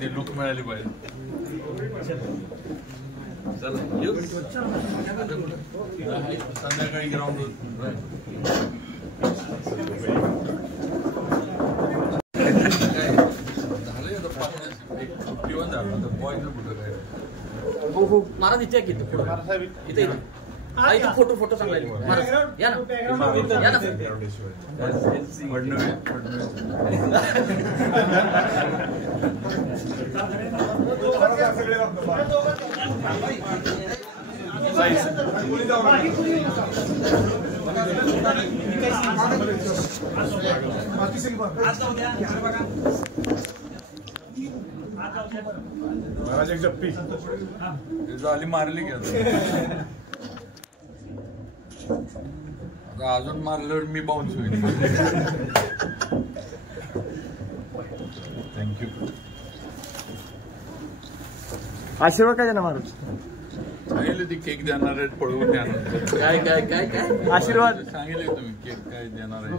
ती लुक मिळाली पाहिजे. संध्याकाळी ग्राउंड महाराज इथे इथे फोटो फोटो चांगला या ना महाराज एक जप्पी झाली मारली की आता अजून मारल्यावर मी बाउन्स होईल. थँक्यू. आशीर्वाद काय देणार महाराज? सांगितले ती केक देणार आहेत पळवून देणार. काय काय काय काय आशीर्वाद सांगितले तुम्ही केक काय देणार आहे.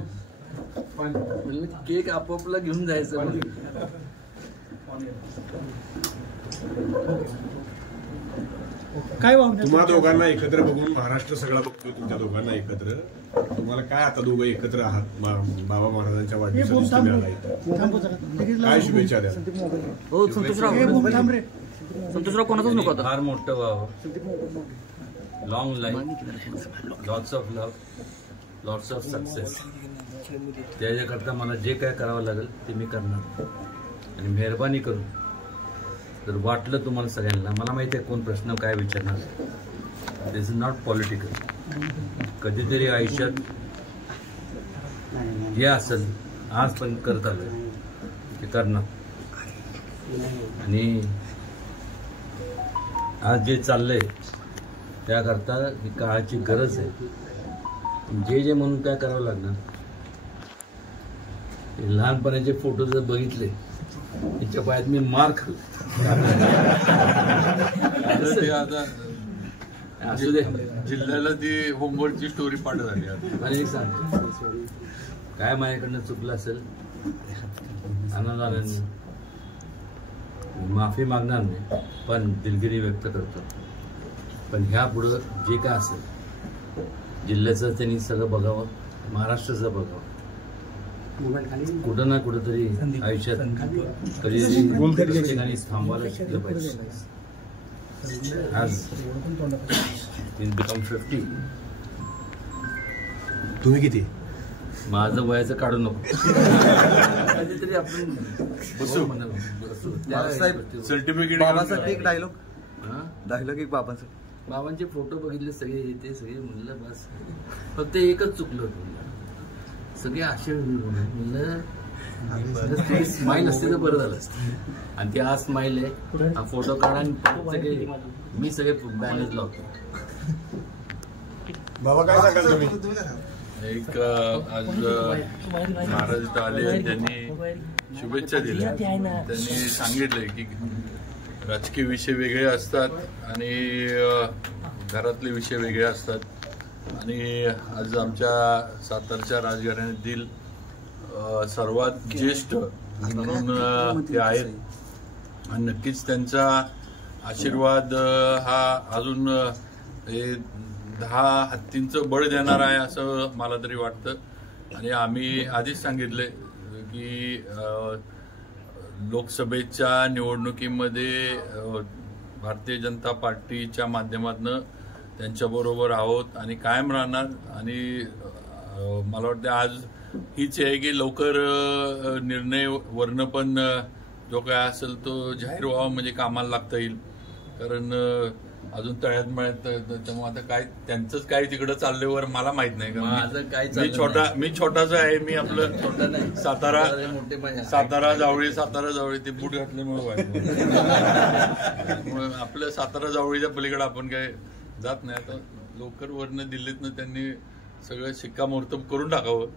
केक आपोआपला घेऊन जायचं. काय तुम्हा दोघांना एकत्र बघून महाराष्ट्र सगळा बघतोय. तुमच्या दोघांना एकत्र तुम्हाला काय आता दोघं एकत्र आहात बाबा महाराजांच्या वाढदिवसाला काय शुभेच्छा द्या? हो संतोषराव कोणाचाच नको आता. फार मोठं व्हावं. Long life, lots of love, lots of success. त्याच्याकरता मला जे काय करावं लागेल ते मी करणार. आणि मेहरबानी करून जर वाटलं तुम्हाला सगळ्यांना, मला माहिती आहे कोण प्रश्न काय विचारणार. दिस इज नॉट पॉलिटिकल. कधीतरी आयुष्यात जे असेल आज पण करत आलं ते करणार. आणि आज जे चाललंय त्याकरता ही काळाची गरज आहे. जे जे म्हणून काय करावं लागणार. लहानपणाचे फोटो जर बघितले त्याच्या पायात मी मार खाल्ला. असू दे. जिल्ह्याला ती होमवर्कची स्टोरी पाठ झाली. मला एक सांग, काय माझ्याकडनं चुकलं असेल आनंदाने माफी मागणार नाही, पण दिलगिरी व्यक्त करतो. पण ह्या पुढं जे काय असेल जिल्ह्याचं त्यांनी सगळं बघावं, महाराष्ट्राचं बघावं. कुठं ना कुठंतरी आयुष्यात कधी ठिकाणी थांबवायला शिकलं पाहिजे. आज बिकम 50. तुम्ही किती? माझं वयाचं काढू नको. कधीतरी आपण बसू सर्टिफिकेट. बाबासाठी एक डायलॉग एक बाबाचा. बाबांचे फोटो बघितले सगळे, ते सगळे म्हणलं बस फक्त एकच चुकलं होतं. सगळे असे म्हणलं स्माईल असते तर बरं झालं असतं. आणि ती आज स्माईल आहे. हा फोटो काढा आणि सगळे मी सगळे बॅनर्स लावतो. बाबा काय सांगाल तुम्ही? एक आज महाराज इथं आले, त्यांनी शुभेच्छा दिल्या. त्यांनी सांगितलंय की राजकीय विषय वेगळे असतात आणि घरातले विषय वेगळे असतात. आणि आज आमच्या सातारच्या राजघराण्यातील सर्वात ज्येष्ठ म्हणून ते आहेत. आणि नक्कीच त्यांचा आशीर्वाद हा अजून 10 हत्तींचं बळ देणार आहे असं मला तरी वाटतं. आणि आम्ही आधीच सांगितले की लोकसभेच्या निवडणुकीमध्ये भारतीय जनता पार्टीच्या माध्यमातून त्यांच्याबरोबर आहोत आणि कायम राहणार. आणि मला वाटतं आज हीच आहे की लवकर निर्णय वर्ण पण जो काय असेल तो जाहीर व्हावा, म्हणजे कामाला लागता येईल. कारण अजून तळ्यात मळ्यात त्यामुळे आता काय त्यांचंच काय तिकडं चालल्यावर मला माहित नाही. मी छोटासा आहे. मी आपलं सातारा जावळी ते बूट घातल्यामुळे आपल्या सातारा जावळीच्या पलीकडे आपण काय जात नाही. आता लवकर वरनं दिल्लीतनं त्यांनी सगळं शिक्कामोर्तब करून टाकावं.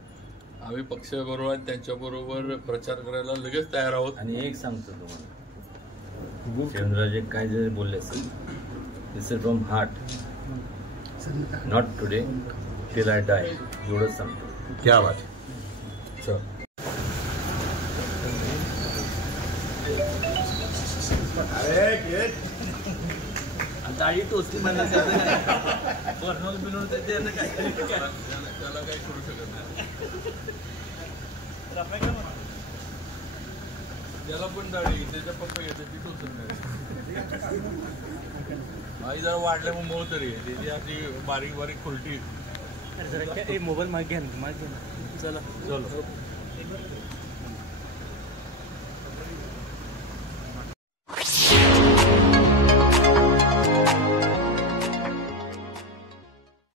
आम्ही पक्षाबरोबर त्यांच्याबरोबर प्रचार करायला लगेच तयार आहोत. आणि एक सांगतो तुम्हाला, चंद्रराजे काय बोलले असेल, this is from heart, not today till I die एवढंच सांगतो. क्या बात. चल. दाढी टोचली म्हणलं त्याचं काय? त्याला काही करू शकत नाही. त्याला पण दाढी त्याच्या पप्पा घेते ती टोचत नाही. आई जरा वाढल्या मग मऊ तरी आहे त्याची अशी बारीक बारीक खुलटी. मोबाईल मागे घ्या ना, मागे घ्या ना. चला चलो.